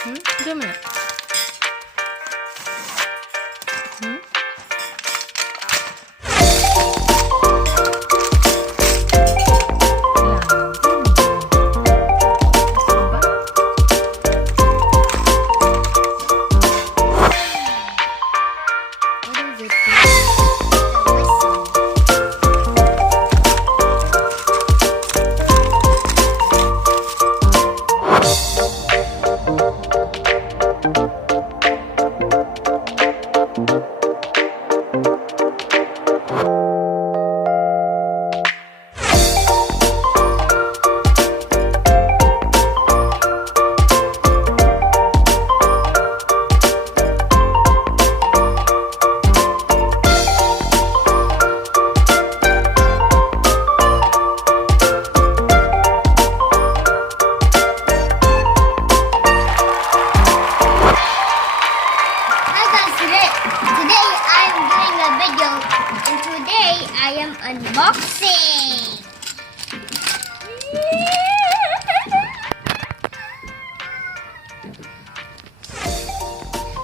Diyan mo na. I am unboxing.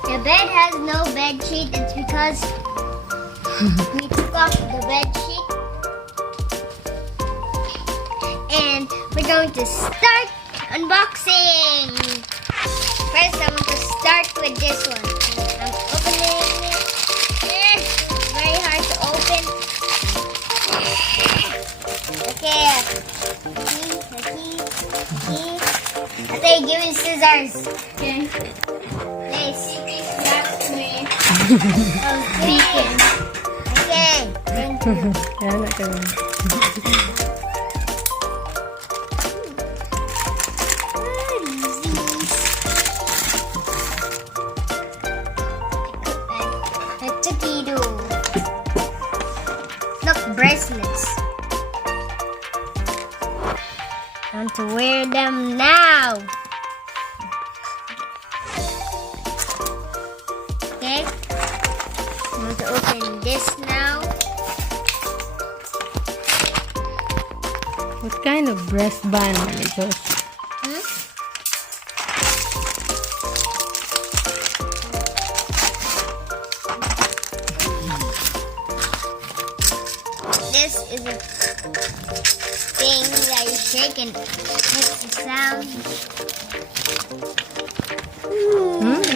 The bed has no bed sheet. It's because we took off the bed sheet. And we're going to start unboxing. First, I want to start with this one. I'm opening it. Very hard to open. Okay. Okay, give me scissors. Okay. Please. Okay. Thank you. Yan na ka. Look, bracelets. I want to wear them now. Okay. I want to open this now. What kind of breast band it was? This is a thing that you shake and makes a sound.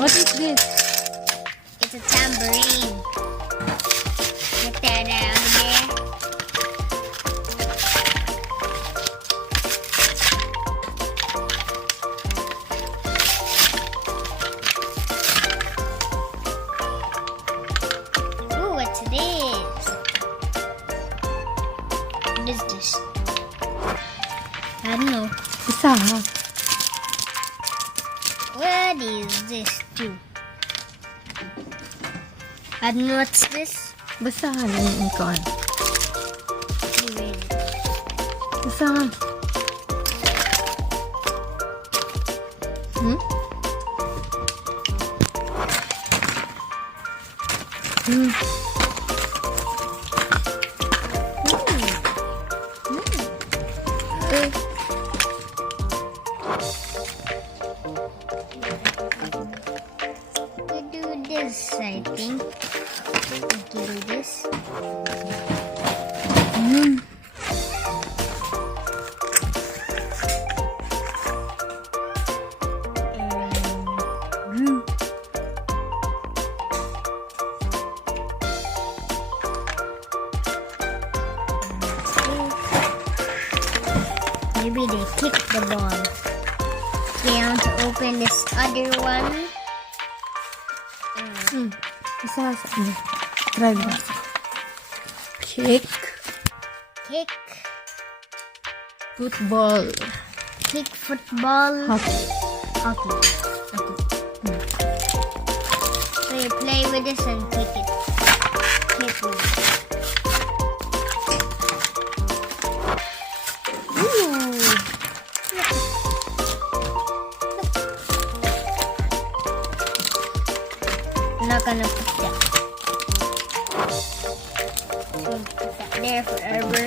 What is this? It's a tambourine. Get that out of there. Ooh, what's this? What is this? I don't know. Isa ha. What is this too? I don't know what's this. Basahan yung ikaw. You read it. Basahan. You do this, I think. You do this. Maybe they kicked the ball. Okay, I want to open this other one. Isa sa try mo. Kick. Kick. Football. Kick football. Hockey. Hockey. So you play with this and kick it. Kick with it. Ooh. I'm not gonna put that. I'm gonna put that there forever.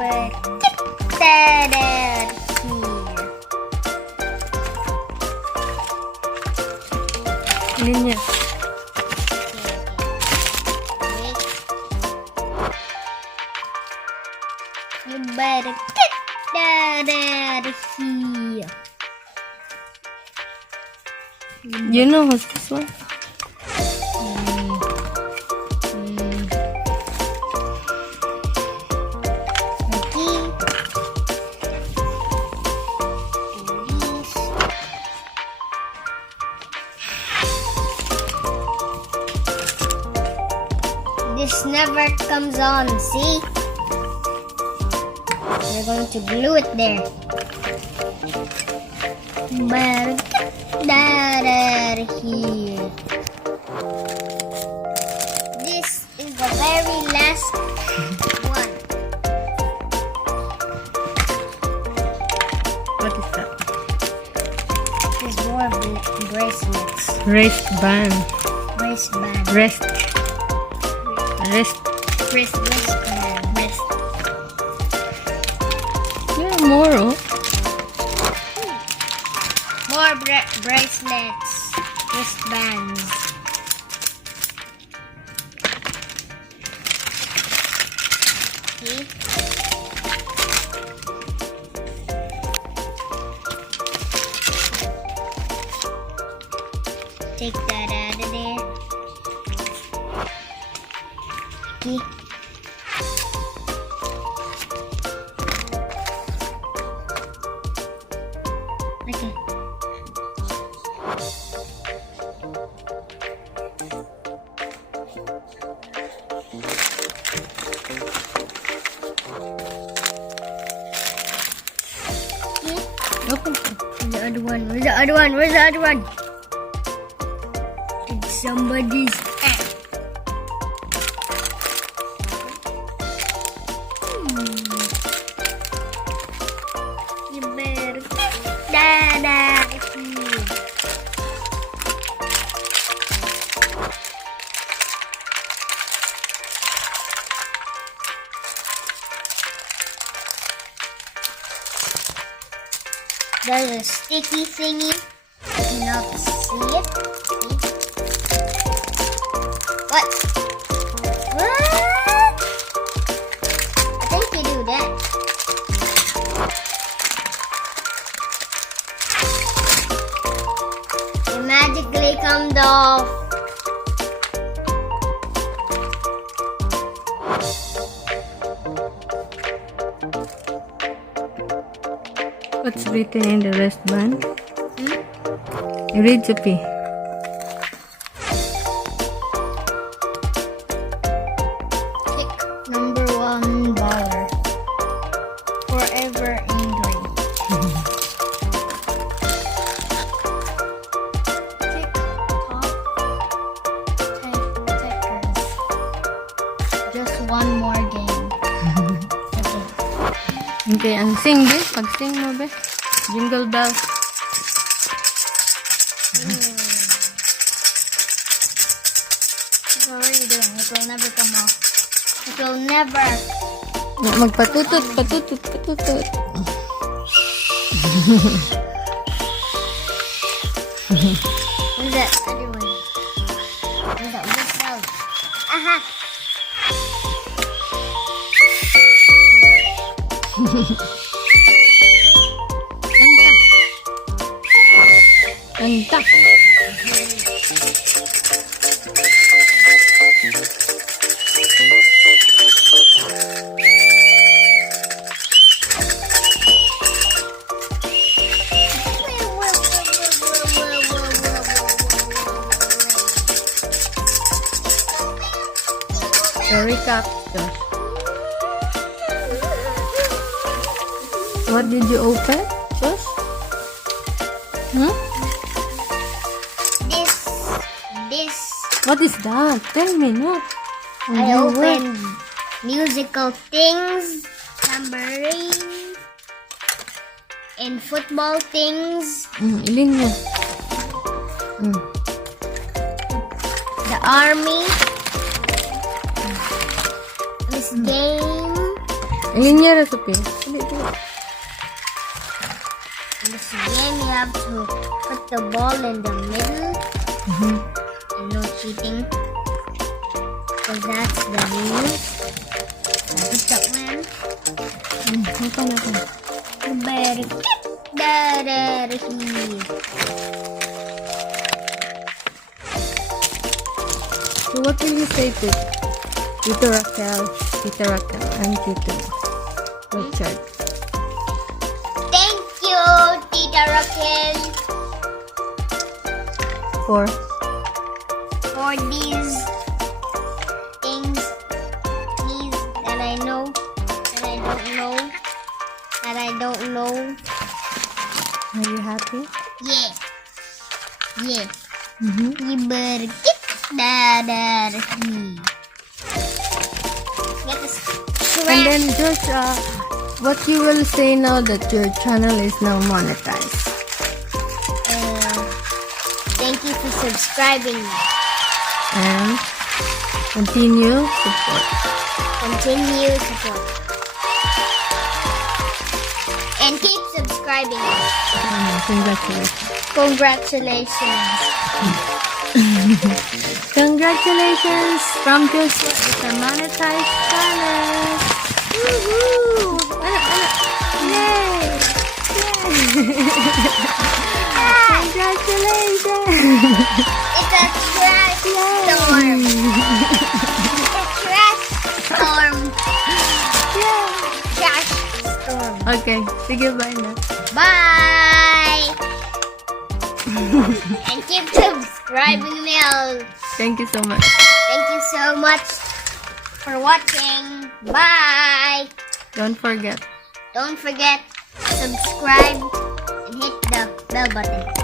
but that here. Alin niya? You better get that out of here. You know what's this one? This never comes on, see? We're going to glue it there. Better get that out of here. This is the very last one. What is that? There's more bracelets. Wristband. Wristband. Wrist. Wristband. Wrist. Yeah, more. Oh. More bracelets. Wristbands. See? Take that out of there. See? Okay. Open. The other one. Where's the other one? Where's the other one? Did somebody's You better get that out of here. There's a sticky thingy. You cannot see it. See? What? What? I think you do that. It magically comes off. What's written in the wristband? Read, Sophie. Pick number $1. Forever angry. Tick tock. Checkers. Just one more game. Okay. Okay, ang sing, be. Pag-sing mo, be. Jingle bells. It's already doing. It will never come off. It will never. Yeah, magpatutot, patutot, patutot. Where's that other one? Where's that one sound? Aha! Kanta. Kanta. Sorry, Captain. What did you open, Josh? Hmm? This. What is that? Tell me, no. I opened musical things, tambourine, and football things. Ilin niya. The army. This game. Linya ra Sophie. Dili. In this game, you have to put the ball in the middle. And no cheating. Because that's the rules. Put that one. Napa na to? You better kick that out of here. So what will you say to Tito Raquel, and Tito Richard? Thank you, Tita Raquel, For for these things that I know, that I don't know, that I don't know. are you happy? Yeah. Yeah. Mm-hmm. You better get that out of here. Get this And then just what you will say now that your channel is now monetized. Thank you for subscribing. And continue support. Continue support. And keep subscribing. Congratulations. Congratulations. Congratulations from Joshua. It's a monetized channel. Woohoo! Yay! Congratulations! It's a trash storm. It's a trash storm. Trash storm. Okay, sige, bye na. Bye. And keep subscribing now. Thank you so much. Thank you so much for watching. Bye. Don't forget. Don't forget, subscribe and hit the bell button.